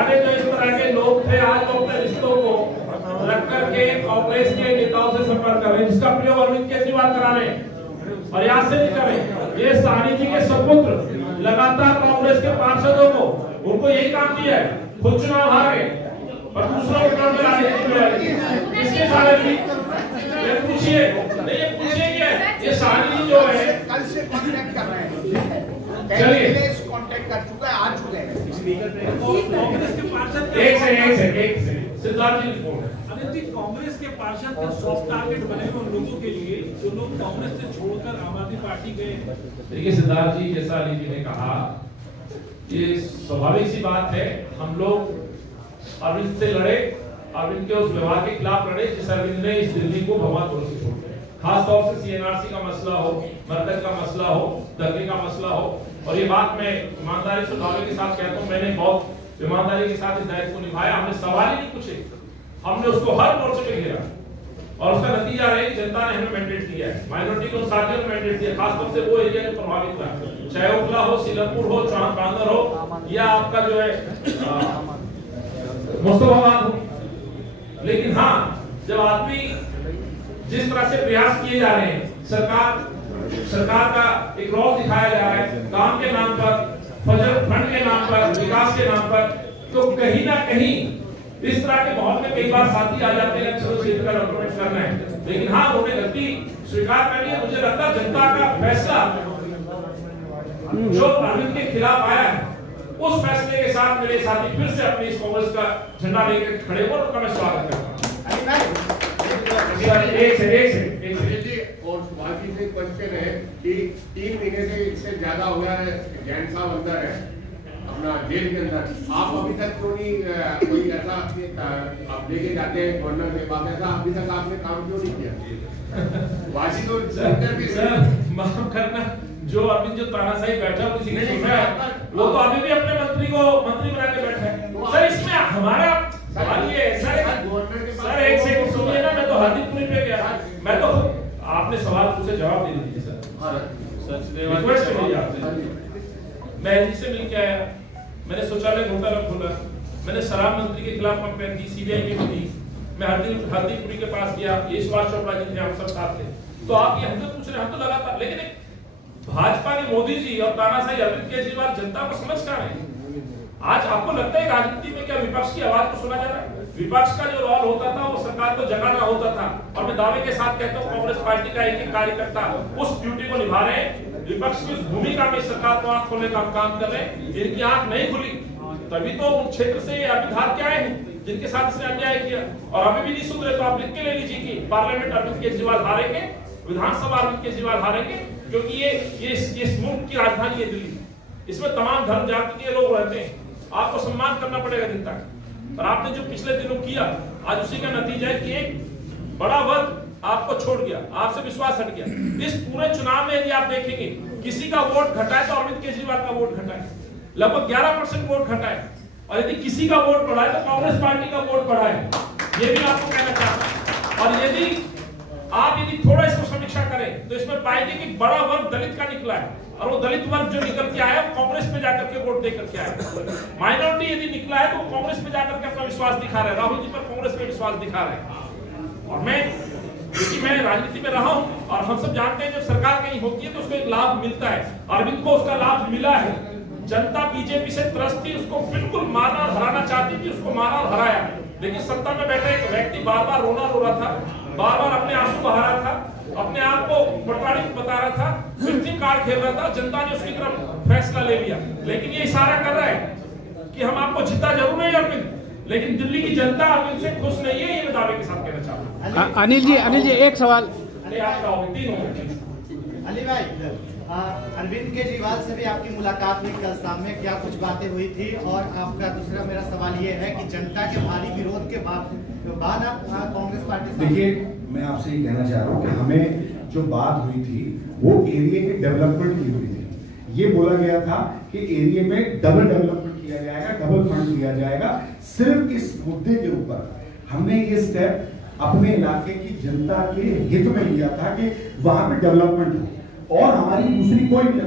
पुराने जो इस तरह के लोग थे आज वो अपने रिश्तों को रख करके कांग्रेस के नेताओं से संपर्क कर रहे हैं, जिसका प्रयोग अरविंद केजरीवाल करा रहे हैं और यहाँ से नहीं कर रहे। ये साहनी जी के सपुत्र लगातार कांग्रेस के पार्षदों को उनको यही काम दिया है, खुद चुनाव हार गए और दूसरों को काम में लाने किसके सारे भी ये पूछिए क्या ये साहनी जी जो है कल से कांटेक्ट कर रहे हैं, चलिए कांटेक्ट कर चुका है, आ चुके हैं कांग्रेस के पार्षद एक से सिद्धार्थ जी रिपोर्ट है। अनिल जी, कांग्रेस के पार्षद सॉफ्ट टारगेट बने हुए उन लोगों के लिए जो लोग कांग्रेस से छोड़कर आम आदमी पार्टी गए। देखिए सिद्धार्थ जी, जैसा अली जी ने कहा, ये स्वाभाविक सी बात है। हम लोग अरविंद से लड़े, अरविंद के उस व्यवहार के खिलाफ लड़े जिस अरविंद ने इस दिल्ली को भगवान से छोड़ दिया। खास तौर से सीएनआरसी का मसला हो, मरकज का मसला हो, दंगे का मसला हो, और ये बात मैं ईमानदारी से दावे के साथ कहता हूँ, मैंने बहुत ईमानदारी के साथ इस दायित्व को निभाया। हमने सवाल ही नहीं पूछे, हमने उसको हर मोर्चे पे घेरा और उसका नतीजा है कि जनता ने हमें मैंडेट दिया है, माइनॉरिटी को साथियों ने मैंडेट दिया, खासतौर से वो एरिया जो प्रभावित हुआ, चाहे ओखला हो, सीलमपुर हो, बांदर हो या आपका जो है मुस्तफाबाद हो। लेकिन हाँ, जब आदमी जिस तरह से प्रयास किए जा रहे हैं, सरकार का एक रौब दिखाया जा रहा है काम के नाम पर, फजल फंड के नाम पर, विकास के नाम पर, तो कहीं ना कहीं इस तरह के माहौल में कई बार साथी आ जाते हैं, चलो क्षेत्र का डेवलपमेंट करना है। लेकिन हाँ, उन्होंने गलती स्वीकार कर ली है। मुझे लगता है जनता का फैसला जो अरविंद के खिलाफ आया है, उस फैसले के साथ मेरे साथी फिर से अपनी इस कांग्रेस का झंडा लेकर खड़े हो, उनका मैं स्वागत करता हूँ। और बाकी से क्वेश्चन है कि 3 महीने से इससे ज्यादा हो गया है, जैन साहब अंदर है अपना जेल के अंदर, आप अभी तक क्यों नहीं कोई ऐसा आप लेके जाते हैं गवर्नर के पास, ऐसा अभी तक आपने काम क्यों नहीं किया? वासी तो माफ करना, जो अभी जो तानाशाही बैठा किसी ने सुना है, वो तो अभी भी अपने मंत्री को मंत्री बना के बैठा है। सर इसमें हमारा सवाल ये है सर एक सेकंड सुनिए ना, मैं तो हाजीपुरी पे गया, मैं तो आपने सवाल पूछे जवाब दे दीजिए सर। रिक्वेस्ट है मेरी आपसे, मैं एलजी से मिलके आया, मैंने शौचालय घोटाला खोला, मैंने शराब मंत्री के खिलाफ कंप्लेंट की, सीबीआई की दी, मैं हरदीपुरी के पास गया, ये सुभाष चोपड़ा जी थे, हम सब साथ थे। तो आप ये हमसे पूछ रहे, हम तो लगातार, लेकिन भाजपा के मोदी जी और तानाशाही अरविंद केजरीवाल जनता को समझ कर रहे हैं। आज आपको लगता है राजनीति में क्या विपक्ष की आवाज को सुना जा रहा है? विपक्ष का जो रोल होता था वो सरकार को जगाना होता था, और मैं दावे के साथ कहता हूँ कांग्रेस पार्टी का एक कार्यकर्ता उस ड्यूटी को निभा रहे हैं। विपक्ष की उस भूमिका में सरकार को आंख खोलने का काम कर रहे हैं। इनकी आंख नहीं खुली तभी तो उन क्षेत्र से अभी हार के आए हैं जिनके साथ इसने अन्याय किया, और अभी भी नहीं सुधरे। तो आप लिख के ले लीजिए कि पार्लियामेंट अरविंद केजरीवाल हारेंगे, विधानसभा अरविंद केजरीवाल हारेंगे, क्योंकि ये मुल्क की राजधानी है दिल्ली, इसमें तमाम धर्म जाति के लोग रहते हैं। आपको सम्मान करना पड़ेगा जनता का, और आपने जो पिछले दिनों किया आज उसी का नतीजा है कि एक बड़ा वर्ग आपको छोड़ गया, आपसे विश्वास हट गया। इस पूरे चुनाव में यदि आप देखेंगे किसी का वोट घटा है तो अरविंद केजरीवाल का वोट घटा है, लगभग 11% वोट घटा है, और यदि किसी का वोट बढ़ा है तो कांग्रेस पार्टी का वोट बढ़ा है, ये भी आपको कहना चाहता हूं। और यदि थोड़ा इसको समीक्षा करें तो इसमें पाएंगे कि बड़ा वर्ग दलित का निकला है, और वो दलित वर्ग जो निकल के आया कांग्रेस पे जाकर के वोट देकर के आया। माइनॉरिटी यदि निकला है तो कांग्रेस पे जाकर के अपना विश्वास दिखा रहे हैं, राहुल जी पर कांग्रेस पे विश्वास दिखा रहे हैं। और क्योंकि मैं राजनीति में रहा हूं और हम सब जानते हैं जब सरकार कहीं होती है तो उसको एक लाभ मिलता है, अरविंद को उसका लाभ मिला है। जनता बीजेपी से त्रस्त थी, उसको बिल्कुल मारना और हराना चाहती थी, उसको मारा और हराया। लेकिन सत्ता में बैठा एक व्यक्ति बार बार रो रहा था, बार बार अपने आंसू बहा रहा था, अपने आप को प्रताड़ित बता रहा था, विक्टिम कार्ड खेल रहा था। जनता ने उसकी तरफ फैसला ले लिया, लेकिन ये इशारा कर रहा है कि हम आपको जीता जरूर है अरविंद, लेकिन दिल्ली की जनता अरविंद से खुश नहीं है, ये मैं दावे के साथ कहना चाहता हूँ। अनिल जी एक सवाल। अली भाई, अरविंद केजरीवाल से भी आपकी मुलाकात हुई कल शाम में, क्या कुछ बातें हुई थी? और आपका दूसरा मेरा सवाल ये है कि जनता के भारी विरोध के बाद आप कांग्रेस पार्टी से। देखिए, मैं आपसे ये कहना चाह रहा हूँ कि हमें जो बात हुई थी वो एरिया के डेवलपमेंट की हुई थी। ये बोला गया था कि एरिया में डबल डेवलपमेंट किया जाएगा, डबल फंड दिया जाएगा। सिर्फ इस मुद्दे के ऊपर हमने ये स्टेप अपने इलाके की जनता के हित में लिया था कि वहां पे डेवलपमेंट हो, और हमारी दूसरी कोई